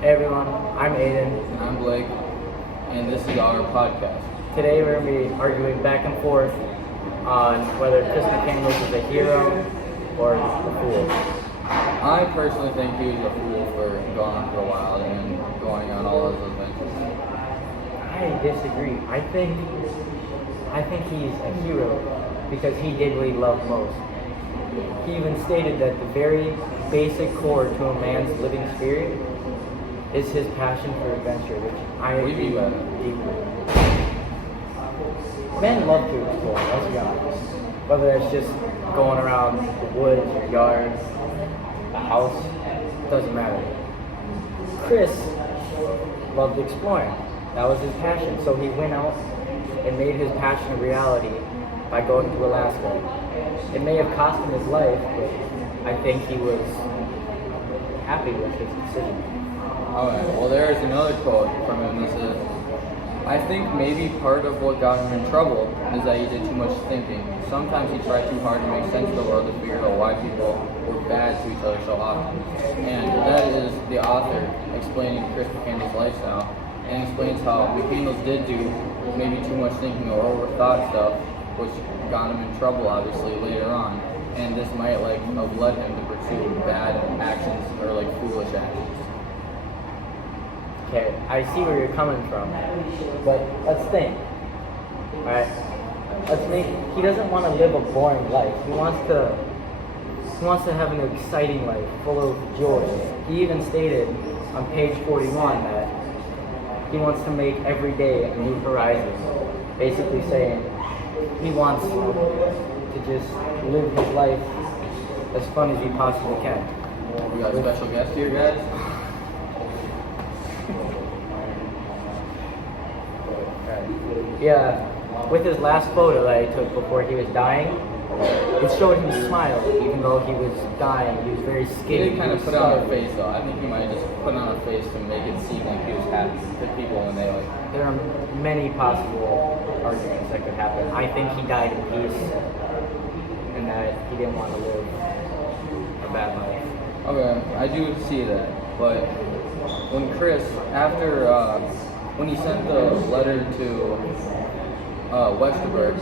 Hey everyone, I'm Aiden. And I'm Blake, and this is our podcast. Today we're going to be arguing back and forth on whether Chris McCandless is a hero or a fool. I personally think he was a fool for going on for a while and going on all those adventures. I disagree. I think he's a hero because he did what he loved most. He even stated that the very basic core to a man's living spirit is his passion for adventure, which I agree with deeply. Men love to explore, let's be honest. Whether it's just going around the woods, your yard, the house, doesn't matter. Chris loved exploring. That was his passion. So he went out and made his passion a reality by going to Alaska. It may have cost him his life, but I think he was happy with his decision. Alright, well there's another quote from him that says, I think maybe part of what got him in trouble is that he did too much thinking. Sometimes he tried too hard to make sense of the world to figure out why people were bad to each other so often. And that is the author explaining Chris McCandless' lifestyle, and explains how McCandless did do maybe too much thinking or overthought stuff, which got him in trouble obviously later on. And this might have led him to pursue bad actions or foolish actions. Okay, I see where you're coming from, but let's think. Alright, he doesn't want to live a boring life. He wants to have an exciting life, full of joy. He even stated on page 41 that he wants to make every day a new horizon. Basically saying he wants to just live his life as fun as he possibly can. We got a special guest here, guys. Yeah, with his last photo that he took before he was dying, it showed him smile even though he was dying. He was very skinny. He did kind of put on a face though. I think he might have just put on a face to make it seem like he was happy to people when they There are many possible arguments that could happen. I think he died in peace and that he didn't want to live a bad life. Okay, I do see that, but when Chris, when he sent the letter to Westerberg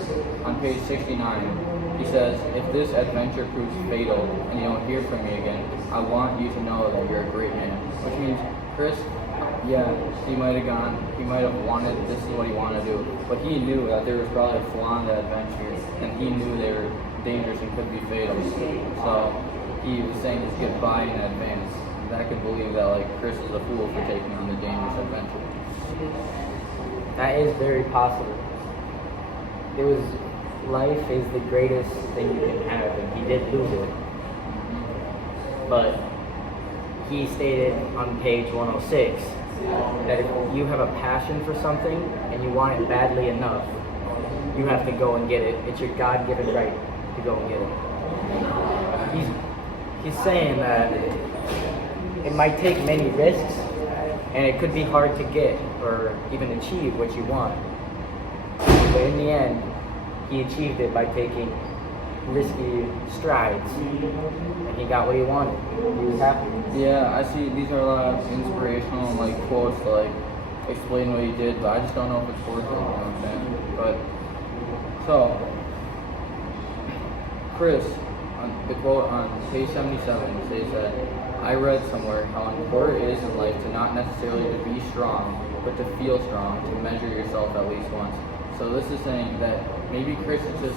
on page 69, he says, if this adventure proves fatal and you don't hear from me again, I want you to know that you're a great man. Which means Chris, yeah, he might have wanted, this is what he wanted to do, but he knew that there was probably a flaw in the adventure, and he knew they were dangerous and could be fatal. So he was saying his goodbye in advance. That could believe that Chris is a fool for taking on the dangerous adventure. That is very possible. Life is the greatest thing you can have, and he did lose it. But he stated on page 106 that if you have a passion for something and you want it badly enough, you have to go and get it. It's your God-given right to go and get it. He's saying that it might take many risks, and it could be hard to get or even achieve what you want. But in the end, he achieved it by taking risky strides, and he got what he wanted. He was happy. Yeah, I see these are a lot of inspirational quotes to explain what he did, but I just don't know if it's worth it, you know what I'm saying? But so Chris, the quote on page 77 says that I read somewhere how important it is in life to not necessarily to be strong, but to feel strong, to measure yourself at least once. So this is saying that maybe Chris is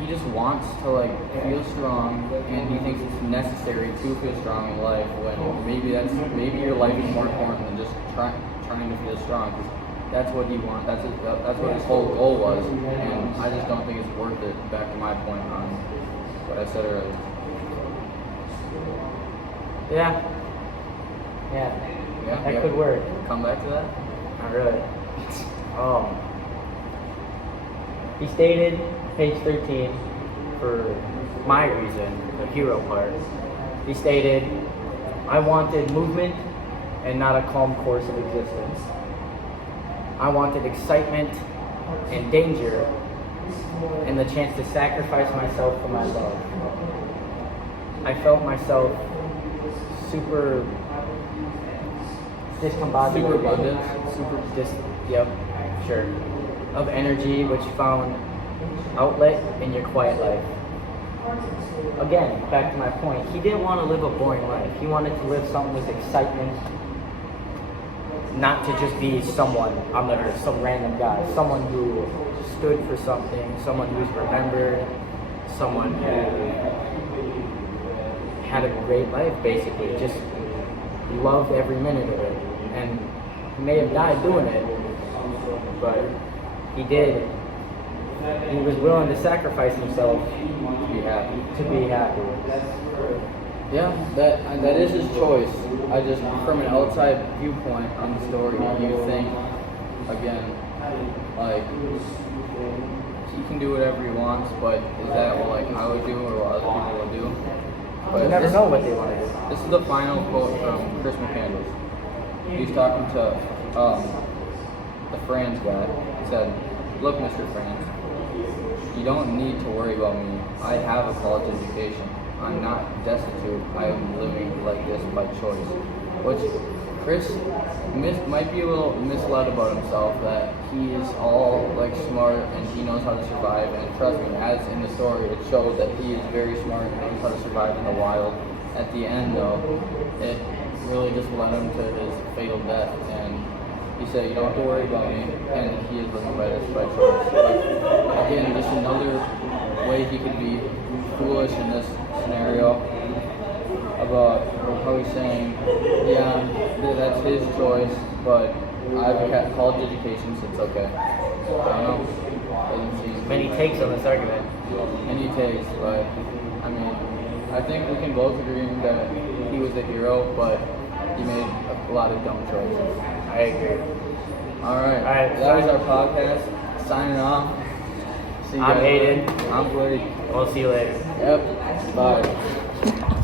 he just wants to feel strong, and he thinks it's necessary to feel strong in life, when maybe your life is more important than just trying to feel strong, because that's what he wants, that's what his whole goal was, and I just don't think it's worth it, back to my point on what I said earlier. Yeah, that could work. Come back to that? Not really. He stated, page 13, for my reason, the hero part, he stated, I wanted movement and not a calm course of existence. I wanted excitement and danger and the chance to sacrifice myself for my love. I felt myself super discombobulated. Superabundance. Yep, sure. Of energy, which found outlet in your quiet life. Again, back to my point, he didn't want to live a boring life. He wanted to live something with excitement, not to just be someone on the earth, some random guy, someone who stood for something, someone who's remembered, someone who had a great life, basically, just loved every minute of it. And he may have died doing it, but he did. He was willing to sacrifice himself To be happy. to be happy. Yeah, that is his choice. I just, from an outside viewpoint on the story, you think, again, like, he can do whatever he wants, but is that what, like, I would do or what other people would do? But You never know what they want to do. This is the final quote from Chris McCandless. He's talking to the Franz guy. He said, "Look, Mr. Franz, you don't need to worry about me. I have a college education. I'm not destitute. I am living like this by choice." Which Chris might be a little misled about himself, that he is all like smart and he knows how to survive. And trust me, as in the story, it shows that he is very smart and knows how to survive in the wild. At the end, though, it really just led him to his fatal death. And he said, "You don't have to worry about me," and he is living by this by choice. Like, again, just another way he could be foolish in this scenario about how he's saying, yeah, that's his choice, but I've had college education, so it's okay. I don't know. Doesn't seem Many takes on this argument. many takes, but I mean, I think we can both agree that he was a hero, but he made a lot of dumb choices. I agree. All right, that was our podcast. Signing off. See you I'm guys later. Aiden. I'm Blake. We'll see you later. Yep. Bye.